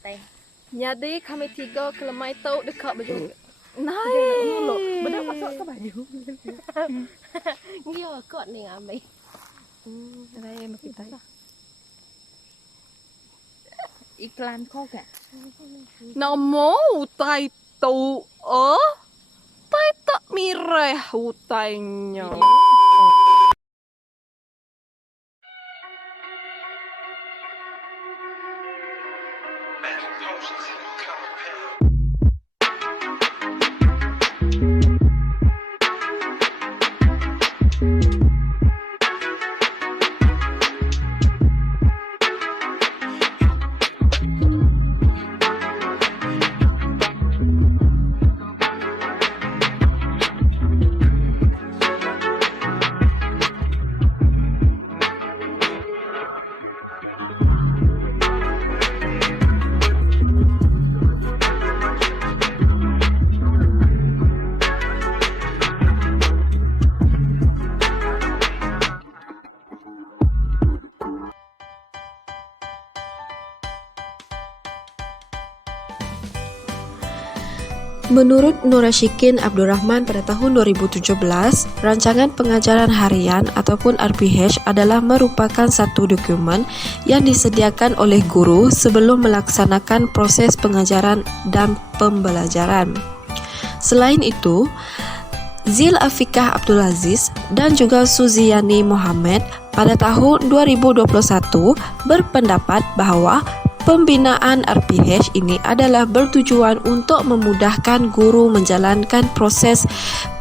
teh. Jadi kami 3 kelemai tu dekat baju. Nai. Benar masuk ke baju. Ngio kot ni ngambil. Đây mà kita. Iklan kau kan? Namo utai tu tai tak mireh utainya. Menurut Nur Rashikin Abdurrahman pada tahun 2017, rancangan pengajaran harian ataupun RPH adalah merupakan satu dokumen yang disediakan oleh guru sebelum melaksanakan proses pengajaran dan pembelajaran. Selain itu, Zil Afikah Abdul Aziz dan juga Suziani Mohammed pada tahun 2021 berpendapat bahawa pembinaan RPH ini adalah bertujuan untuk memudahkan guru menjalankan proses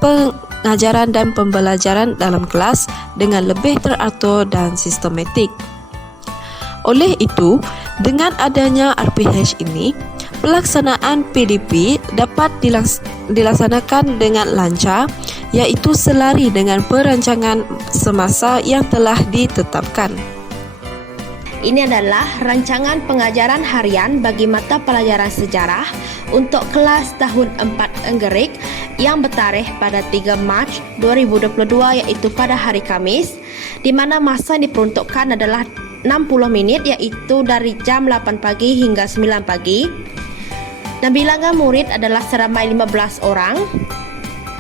pengajaran dan pembelajaran dalam kelas dengan lebih teratur dan sistematik. Oleh itu, dengan adanya RPH ini, pelaksanaan PDP dapat dilaksanakan dengan lancar, iaitu selari dengan perancangan semasa yang telah ditetapkan. Ini adalah rancangan pengajaran harian bagi mata pelajaran sejarah untuk kelas tahun 4 Enggerik yang bertarikh pada 3 Mac 2022 iaitu pada hari Khamis, di mana masa yang diperuntukkan adalah 60 minit iaitu dari jam 8 pagi hingga 9 pagi. Dan bilangan murid adalah seramai 15 orang.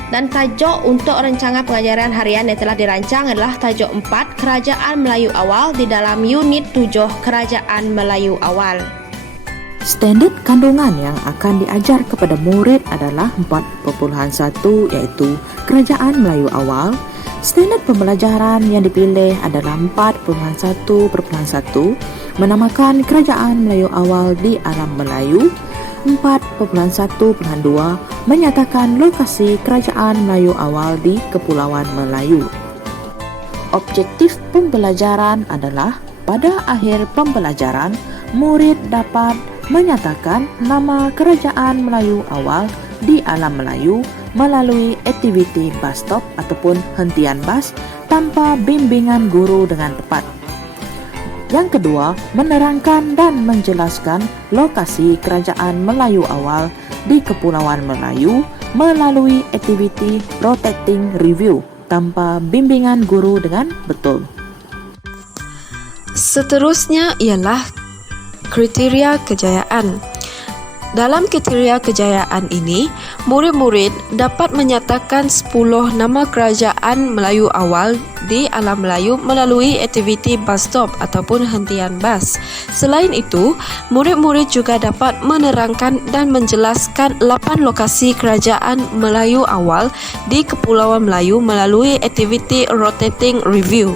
Dan tajuk untuk rancangan pengajaran harian yang telah dirancang adalah tajuk 4 Kerajaan Melayu Awal di dalam unit 7 Kerajaan Melayu Awal. Standard kandungan yang akan diajar kepada murid adalah 4.1 iaitu Kerajaan Melayu Awal. Standard pembelajaran yang dipilih adalah 4.1.1 menamakan Kerajaan Melayu Awal di Alam Melayu. 4.1.2 menyatakan lokasi Kerajaan Melayu Awal di Kepulauan Melayu. Objektif pembelajaran adalah pada akhir pembelajaran, murid dapat menyatakan nama Kerajaan Melayu Awal di Alam Melayu melalui aktiviti bus stop ataupun hentian bas tanpa bimbingan guru dengan tepat. Yang kedua, menerangkan dan menjelaskan lokasi Kerajaan Melayu Awal di Kepulauan Melayu melalui aktiviti rotating review tanpa bimbingan guru dengan betul. Seterusnya ialah kriteria kejayaan. Dalam kriteria kejayaan ini, murid-murid dapat menyatakan 10 nama Kerajaan Melayu Awal di Alam Melayu melalui aktiviti bus stop ataupun hentian bas. Selain itu, murid-murid juga dapat menerangkan dan menjelaskan 8 lokasi Kerajaan Melayu Awal di Kepulauan Melayu melalui aktiviti rotating review.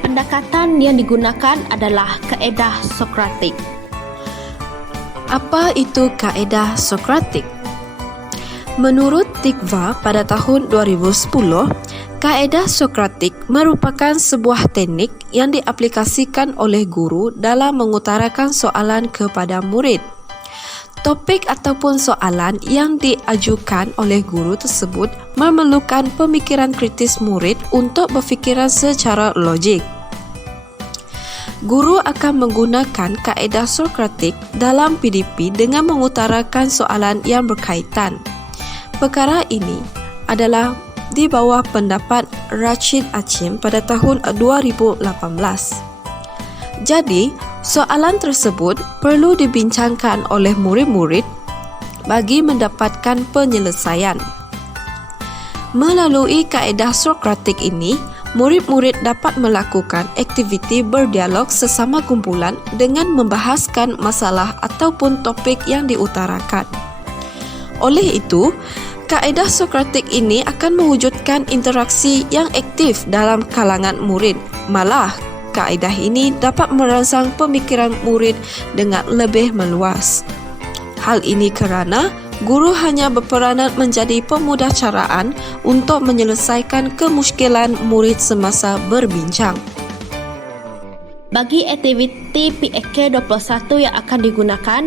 Pendekatan yang digunakan adalah kaedah Sokratik. Apa itu kaedah Sokratik? Menurut Tikva pada tahun 2010, kaedah Sokratik merupakan sebuah teknik yang diaplikasikan oleh guru dalam mengutarakan soalan kepada murid. Topik ataupun soalan yang diajukan oleh guru tersebut memerlukan pemikiran kritis murid untuk berfikiran secara logik. Guru akan menggunakan kaedah Sokratik dalam PDP dengan mengutarakan soalan yang berkaitan. Perkara ini adalah di bawah pendapat Rachid Achim pada tahun 2018. Jadi, Soalan tersebut perlu dibincangkan oleh murid-murid bagi mendapatkan penyelesaian. Melalui kaedah Sokratik ini, murid-murid dapat melakukan aktiviti berdialog sesama kumpulan dengan membahaskan masalah ataupun topik yang diutarakan. Oleh itu, kaedah Sokratik ini akan mewujudkan interaksi yang aktif dalam kalangan murid. Malah, kaedah ini dapat merangsang pemikiran murid dengan lebih meluas. Hal ini kerana guru hanya berperanan menjadi pemudah caraan untuk menyelesaikan kemusykilan murid semasa berbincang. Bagi aktiviti PAK 21 yang akan digunakan,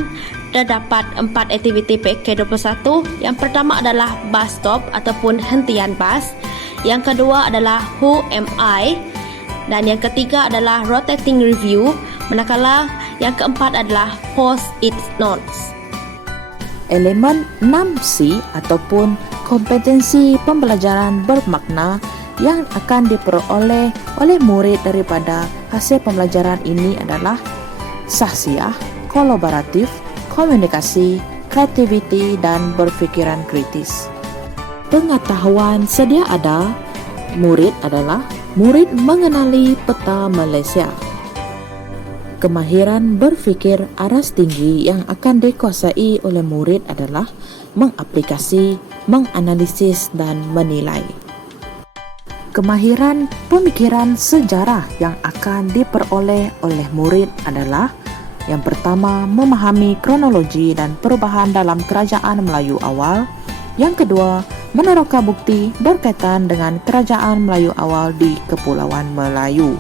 terdapat 4 aktiviti PAK 21. Yang pertama adalah bus stop ataupun hentian bas. Yang kedua adalah Who Am I? Dan yang ketiga adalah rotating review. Manakala yang keempat adalah post-it notes. Elemen 6C ataupun kompetensi pembelajaran bermakna yang akan diperoleh oleh murid daripada hasil pembelajaran ini adalah sahsiah, kolaboratif, komunikasi, kreativiti dan berfikiran kritis. Pengetahuan sedia ada, murid adalah murid mengenali peta Malaysia. Kemahiran berfikir aras tinggi yang akan dikuasai oleh murid adalah mengaplikasi, menganalisis dan menilai. Kemahiran pemikiran sejarah yang akan diperoleh oleh murid adalah yang pertama, memahami kronologi dan perubahan dalam kerajaan Melayu awal. Yang kedua, meneroka bukti berkaitan dengan kerajaan Melayu awal di Kepulauan Melayu.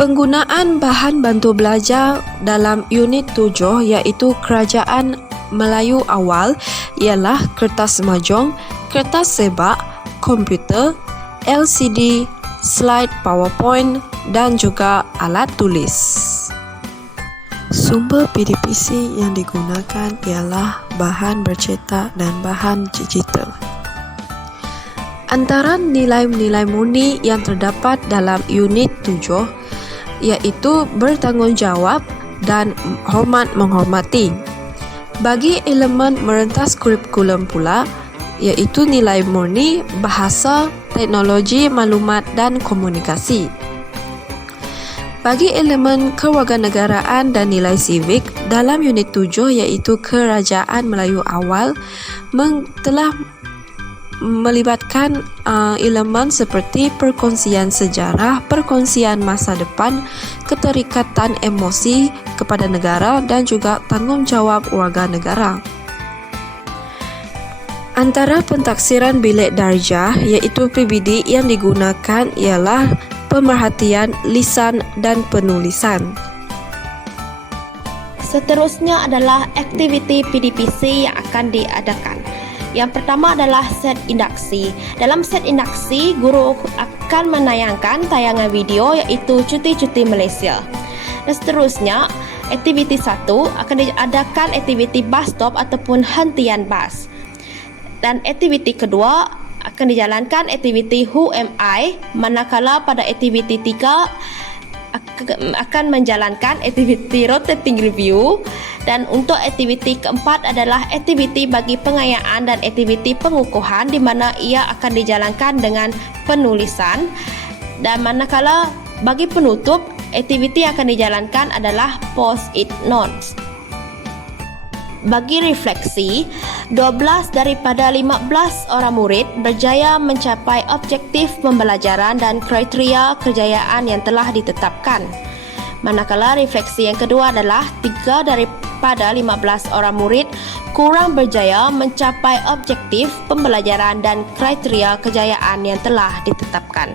Penggunaan bahan bantu belajar dalam unit 7 iaitu Kerajaan Melayu Awal ialah kertas mahjong, kertas sebak, komputer, LCD, slide PowerPoint dan juga alat tulis. Sumber PDPC yang digunakan ialah bahan bercetak dan bahan digital. Antara nilai-nilai murni yang terdapat dalam unit 7 iaitu bertanggungjawab dan hormat menghormati. Bagi elemen merentas kurikulum pula iaitu nilai murni bahasa, teknologi, maklumat dan komunikasi. Bagi elemen kewarganegaraan dan nilai sivik dalam unit 7 iaitu Kerajaan Melayu Awal telah melibatkan elemen seperti perkongsian sejarah, perkongsian masa depan, keterikatan emosi kepada negara dan juga tanggungjawab warga negara. Antara pentaksiran bilik darjah iaitu PBD yang digunakan ialah pemerhatian, lisan dan penulisan. Seterusnya adalah aktiviti PDPC yang akan diadakan. Yang pertama adalah set induksi. Dalam set induksi, guru akan menayangkan tayangan video iaitu Cuti-Cuti Malaysia. Dan seterusnya, aktiviti 1 akan diadakan aktiviti bus stop ataupun hentian bas. Dan aktiviti kedua akan dijalankan aktiviti Who Am I? Manakala pada aktiviti 3 akan menjalankan aktiviti rotating review. Dan untuk aktiviti keempat adalah aktiviti bagi pengayaan dan aktiviti pengukuhan di mana ia akan dijalankan dengan penulisan. Dan manakala bagi penutup, aktiviti yang akan dijalankan adalah post-it notes. Bagi refleksi, 12 daripada 15 orang murid berjaya mencapai objektif pembelajaran dan kriteria kejayaan yang telah ditetapkan. Manakala refleksi yang kedua adalah 3 daripada 15 orang murid kurang berjaya mencapai objektif pembelajaran dan kriteria kejayaan yang telah ditetapkan.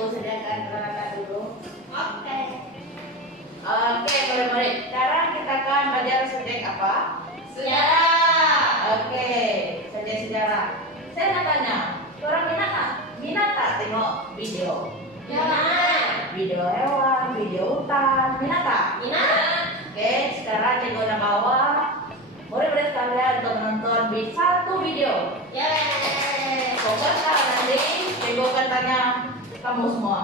Sediakan peralatan dulu. Oke. Sejarah. Oke, subjek sejarah. Saya nak tanya, orang minat tak? Minat tak tengok video? Video hewan, video hutan, minat tak? Oke, sekarang cikgu nak bawa murid-murid sekalian untuk menonton satu video. Fokus tak nanti cikgu akan tanya kamu semua.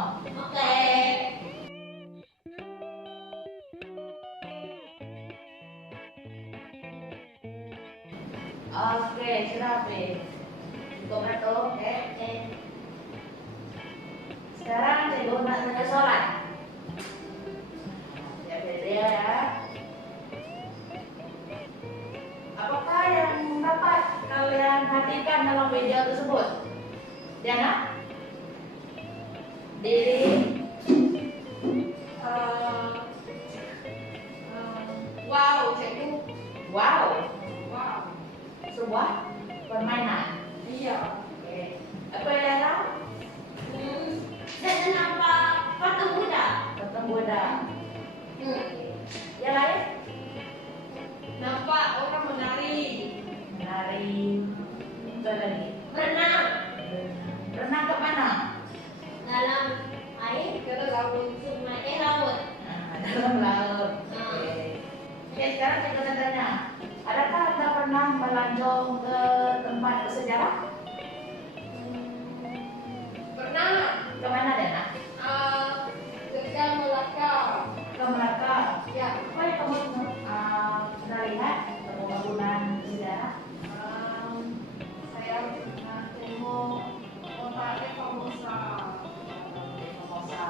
Oke, sudah habis. Cukup itu, oke. Sekarang cikgu nak tanya soalan. Siap dia ya. Apakah yang dapat kalian perhatikan dalam video tersebut? Diana? Diri? Wow, cikgu. Wow, Wow. sebuah permainan. Iya. Oke. Apa yang Diana? Dan nampak patung Buddha. Patung Buddha. Yang lain? Nampak orang menari. Menari. Apa lagi? Berenang Renang ke mana? dalam air Ke laut. sungai laut. Dalam laut. Oke. Oke, sekarang saya akan tanya. Adakah Anda pernah melancong ke tempat bersejarah? Pernah. Ke mana, Diana? Kerja Melaka. Ke Melaka. Ya. Apa yang kamu pernah lihat bangunan bersejarah? Saya pernah tengok kota Formosa. Formosa.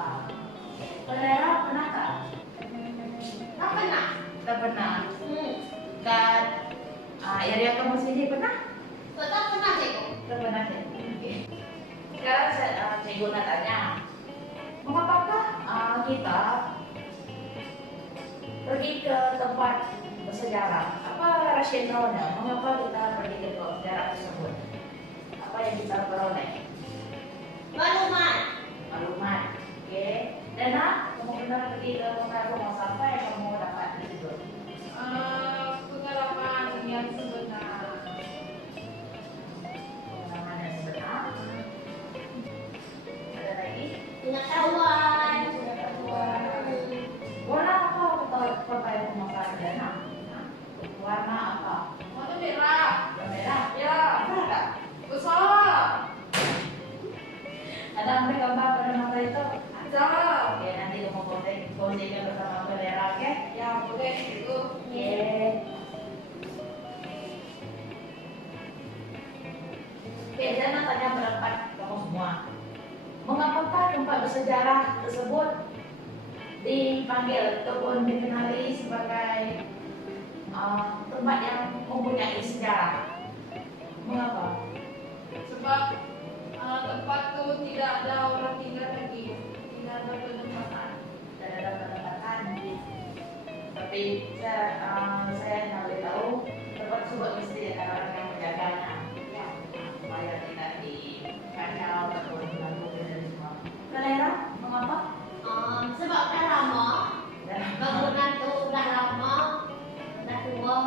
Saudara pernah tak? Tak pernah. Tak pernah. Kat area kamu sendiri pernah? Tak pernah cikgu. Tak pernah. Oke. Sekarang cikgu nak tanya, mengapakah kita pergi ke tempat bersejarah? Apa rasionalnya? Mengapa kita pergi ke tempat bersejarah tersebut? Apa yang kita peroleh? Maklumat. Oke. Dana, kamu pernah pergi ke kota Formosa, apa yang kamu dapat di situ? Pengalaman yang sebenar. Pengalaman yang sebenar. Ada lagi? Pengetahuan. Warna apa kota Formosa, Dana? Warna apa? Warna merah. Warna merah. Ya. Ada? Besar. Ada ambil gambar pada masa itu? Ada. Oke, nanti kamu kongsikan bersama saudara, oke? Ya, boleh itu. Oke. Oke, saya nak tanya pendapat kamu semua. Mengapakah tempat bersejarah tersebut dipanggil ataupun dikenali sebagai tempat yang mempunyai sejarah? Mengapa? Sebab tempat tu tidak ada orang tinggal lagi. Tidak ada penempatan. Dan ada pendapatan. Tapi saya nak beritahu tempat tersebut mesti ada orang yang menjaganya, ya, supaya tidak dikacau ataupun diganggu dan semua. Selera, mengapa? Sebab dah lama. Dan Bangunan tu dah lama. Dah tua.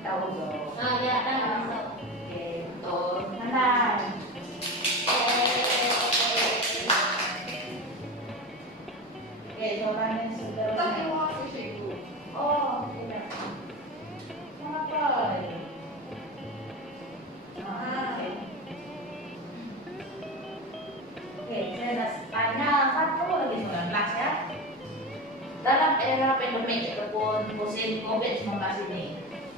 tahu dong. Ya, dah lama. Oke, betul. Pandai. Oke, jawaban yang seterusnya. Terima kasih, cikgu. Oh, tidak. Mengapa? Oke. Oke, saya dah tanya satu lagi 19 ya. Dalam era pandemik ataupun musim COVID-19 ini,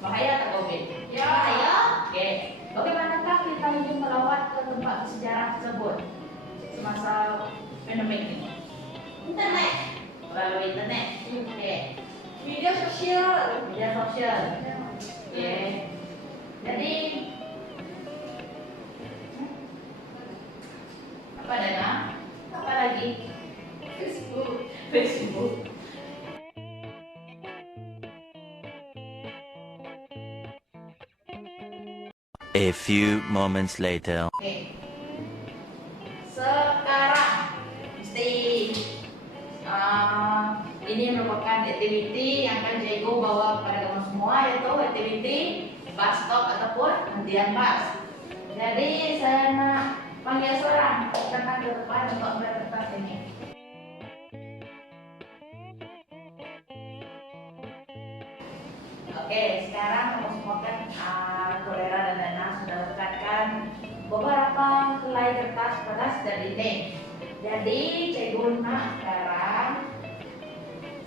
bahaya tak COVID? Ya. Bahaya. Oke, bagaimanakah kita ingin melawat ke tempat sejarah tersebut semasa pandemik ini? Internet. Melalui internet. Oke, Media sosial. media sosial. Oke, jadi apa Dana? Apa lagi? Facebook. Facebook. A few moments later. Oke. Sekarang mesti ini merupakan aktiviti yang akan cikgu bawa kepada kamu semua, yaitu aktiviti bus stop ataupun hentian bus. Jadi saya nak panggil seorang datang ke depan untuk ambil kertas ini. Oke, sekarang kamu semua kan Kolera dan Nana sudah letakkan beberapa helai kertas pada setiap dinding. Jadi cikgu nak sekarang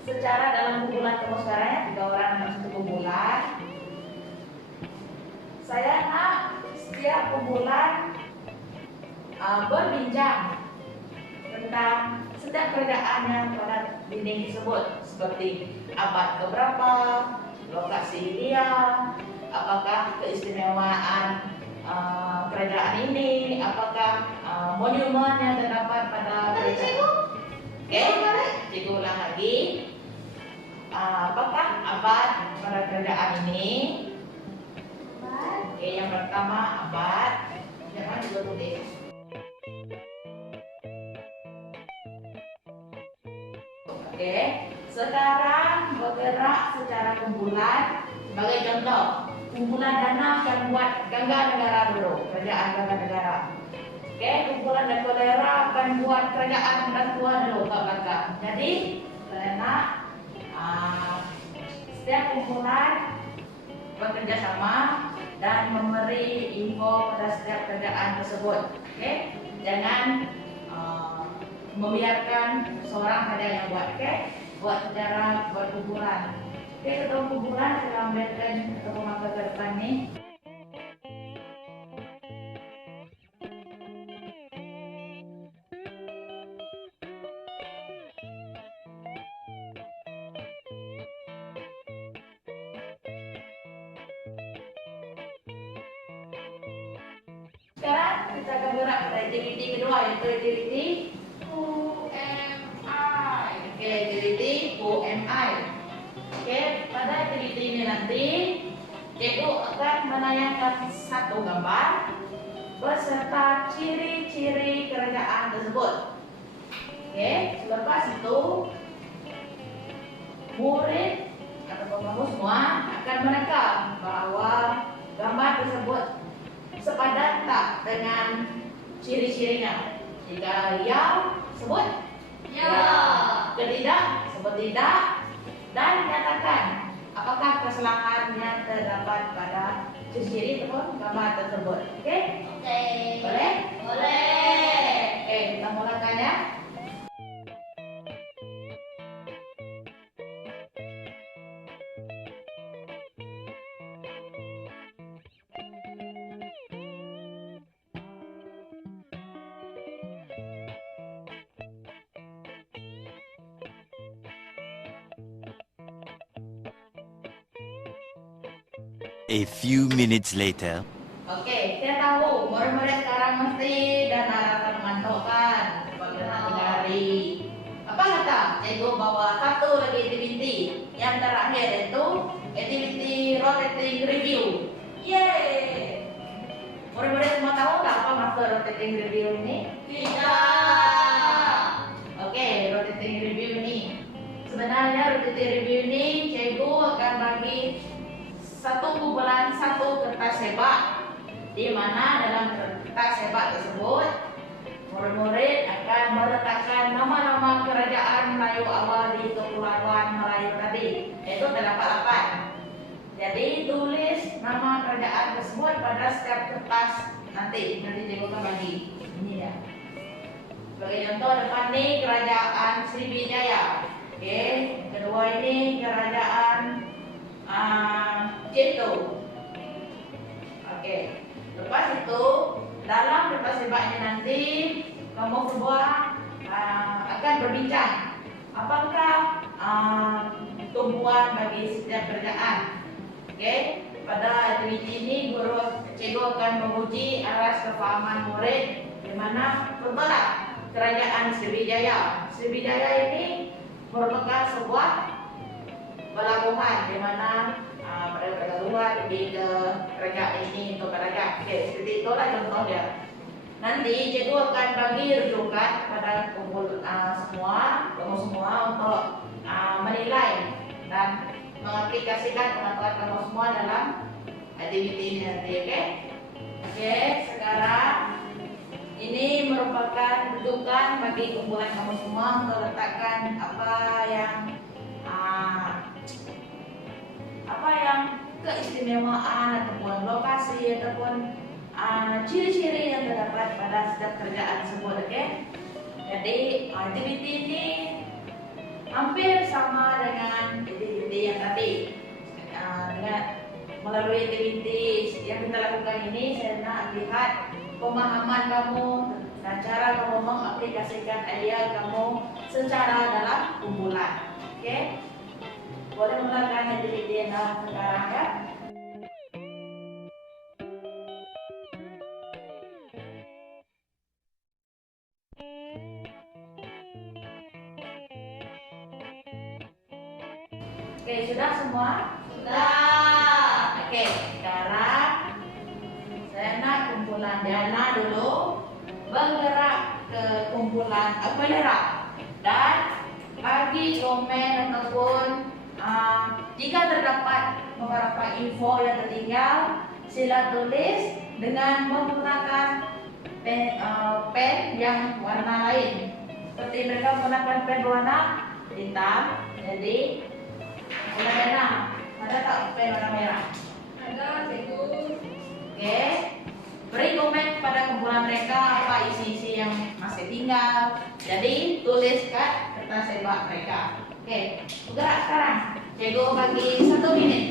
secara dalam kumpulan kamu sekarang ya, 3 orang dalam 1 kumpulan. Saya nak setiap kumpulan berbincang tentang setiap kerjaannya pada dinding tersebut, seperti abad keberapa, lokasi dia, apakah keistimewaan kerajaan ini, apakah monumen yang terdapat pada kerajaan. Oke, cikgu ulang lagi. Apakah abad pada kerajaan ini? Oke, yang pertama abad. Jangan juga tulis. Oke, sekarang bergerak secara kumpulan. Sebagai contoh, kumpulan Dana akan buat Gangga Negara dulu, kerajaan Gangga Negara. Oke, kumpulan dan Kolera akan buat kerajaan dan tua dulu ke belakang. Jadi, Dana setiap kumpulan bekerja sama dan memberi info pada setiap kerajaan tersebut. Oke, jangan membiarkan seorang saja yang buat. Oke, buat secara berkumpulan. Oke, ketua kumpulan saya ambilkan ketua mangga ke depan nih. Sekarang kita akan bergerak pada aktiviti kedua, yaitu aktiviti UMI. Oke, aktiviti UMI. Oke, pada aktiviti ini nanti cikgu akan menayangkan satu gambar beserta ciri-ciri kerajaan tersebut. Oke, selepas itu murid atau kamu semua akan merekam bahwa gambar tersebut sepadan tak dengan ciri-cirinya. Jika ya, sebut ya. Tidak, sebut tidak. Dan nyatakan apakah kesalahan yang terdapat pada ciri-ciri ataupun gambar tersebut. Oke? Oke. Boleh? Boleh. Oke, kita mulakan ya. A few minutes later. Oke, saya tahu murid-murid sekarang mesti dan rasa mengantuk kan, sebagai hari. Apa kata? Cikgu bawa satu lagi aktiviti yang terakhir, itu aktiviti rotating review. Yeay! Murid-murid semua tahu nggak apa maksud rotating review ini? Tidak. Oke, rotating review ini. Sebenarnya rotating review ini cikgu akan bagi satu kumpulan satu kertas hebak, di mana dalam kertas hebak tersebut murid-murid akan meletakkan nama-nama kerajaan Melayu awal di Kepulauan Melayu tadi, yaitu terdapat 8. Jadi tulis nama kerajaan tersebut pada setiap kertas nanti cikgu akan bagi. Ini ya. Sebagai contoh depan nih kerajaan Sriwijaya. Oke, kedua ini kerajaan Jeto. Oke, lepas itu dalam kertas hebaknya nanti kamu semua akan berbincang apakah tumpuan bagi setiap kerajaan. Oke, pada aktiviti ini guru cikgu akan menguji aras kefahaman murid, di mana contohlah kerajaan Sriwijaya. Sriwijaya ini merupakan sebuah pelabuhan di mana pada perdagangan pergi ke kerajaan ini untuk kerajaan. Oke, seperti itulah contohnya. Nanti cikgu akan bagi rujukan kepada kumpul kamu semua untuk menilai dan mengaplikasikan pengetahuan kamu semua dalam aktiviti nanti, oke? Oke, sekarang ini merupakan rujukan bagi kumpulan kamu semua untuk letakkan apa yang keistimewaan ataupun lokasi ataupun ciri-ciri yang terdapat pada setiap kerjaan tersebut, oke? Jadi aktiviti ini hampir sama dengan aktiviti yang tadi. Dengan melalui aktiviti yang kita lakukan ini, saya nak lihat pemahaman kamu dan cara kamu mengaplikasikan idea kamu secara dalam kumpulan. Oke? Boleh mulakan aktiviti yang sekarang ya. Oke, sudah semua? Sudah. Oke, sekarang saya nak kumpulan Diana dulu bergerak ke kumpulan Aquilera dan bagi komen ataupun jika terdapat beberapa info yang tertinggal, sila tulis dengan menggunakan pen yang warna lain. Seperti mereka menggunakan pen berwarna hitam. Jadi warna merah. Ada tak pen warna merah? Ada, cikgu. Oke. Beri komen pada kumpulan mereka apa isi-isi yang masih tinggal. Jadi tulis kat kertas sebak mereka. Oke, bergerak sekarang. Cikgu bagi 1 menit.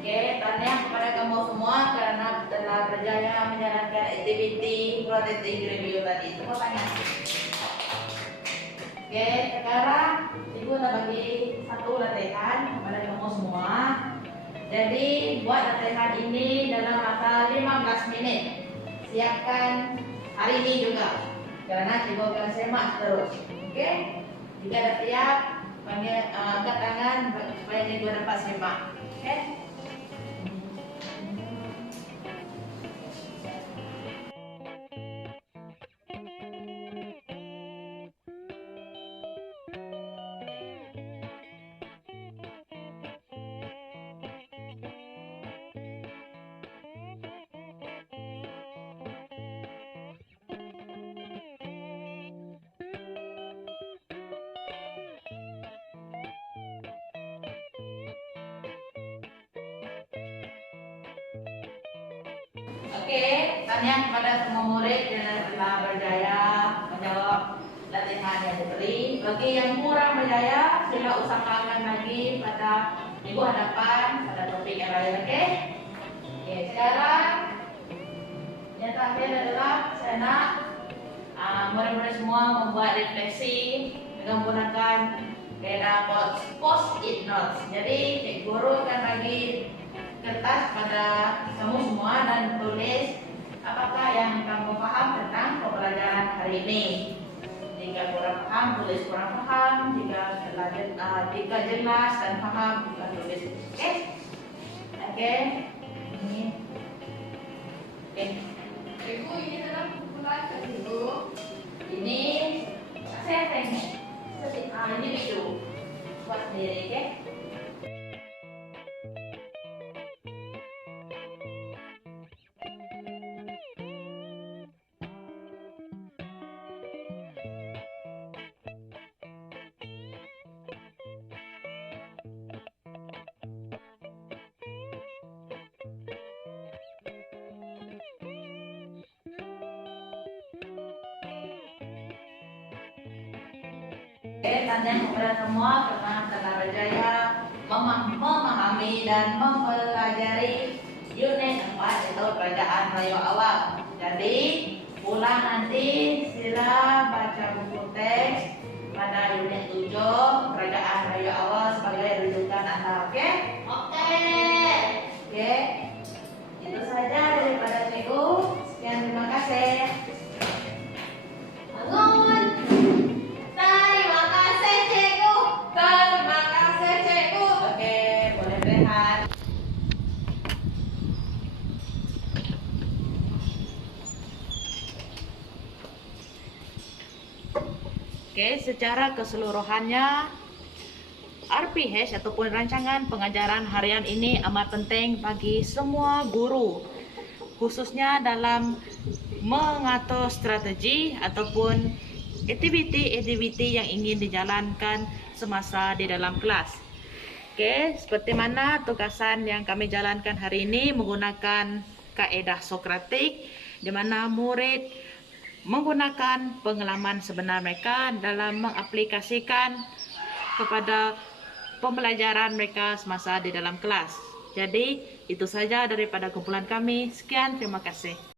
Oke, tanya kepada kamu semua karena telah berjaya menjalankan aktiviti qualitative review tadi. Tepuk tangan. Oke, sekarang ibu nak bagi 1 latihan kepada kamu semua. Jadi buat latihan ini dalam masa 15 menit. Siapkan hari ini juga karena ibu akan semak terus. Oke, jika dah siap panggil angkat tangan supaya ibu dapat semak. Oke. Oke, tanya kepada semua murid yang telah berjaya menjawab latihan yang diberi. Bagi yang kurang berjaya, sila usahakan lagi pada minggu hadapan pada topik yang lain. Oke? Oke, sekarang yang terakhir adalah saya nak murid-murid semua membuat refleksi dengan menggunakan post-it notes. Jadi, cikgu guru akan bagi kertas pada kamu semua dan tulis apakah yang kamu paham tentang pembelajaran hari ini. Jika kurang paham, tulis kurang paham. Jika jelas dan paham, tulis. Oke? Oke? Ini. Oke. Cikgu, ini adalah kumpulan kedua. Ini saya tengok. Ini video. Buat sendiri, oke? Oke, tanya kepada semua karena telah berjaya memahami dan mempelajari unit 4 itu kerajaan Melayu awal. Jadi, pulang nanti sila baca buku teks pada unit 7 kerajaan Melayu awal sebagai rujukan Anda, oke? Oke. Oke. Itu saja daripada cikgu. Sekian, terima kasih. Bangun. Terima kasih cikgu. Terima kasih cikgu. Oke, boleh rehat. secara keseluruhannya RPH ataupun rancangan pengajaran harian ini amat penting bagi semua guru, khususnya dalam mengatur strategi ataupun aktiviti-aktiviti yang ingin dijalankan semasa di dalam kelas. Okey, seperti mana tugasan yang kami jalankan hari ini menggunakan kaedah Sokratik, di mana murid menggunakan pengalaman sebenar mereka dalam mengaplikasikan kepada pembelajaran mereka semasa di dalam kelas. Jadi, itu saja daripada kumpulan kami. Sekian, terima kasih.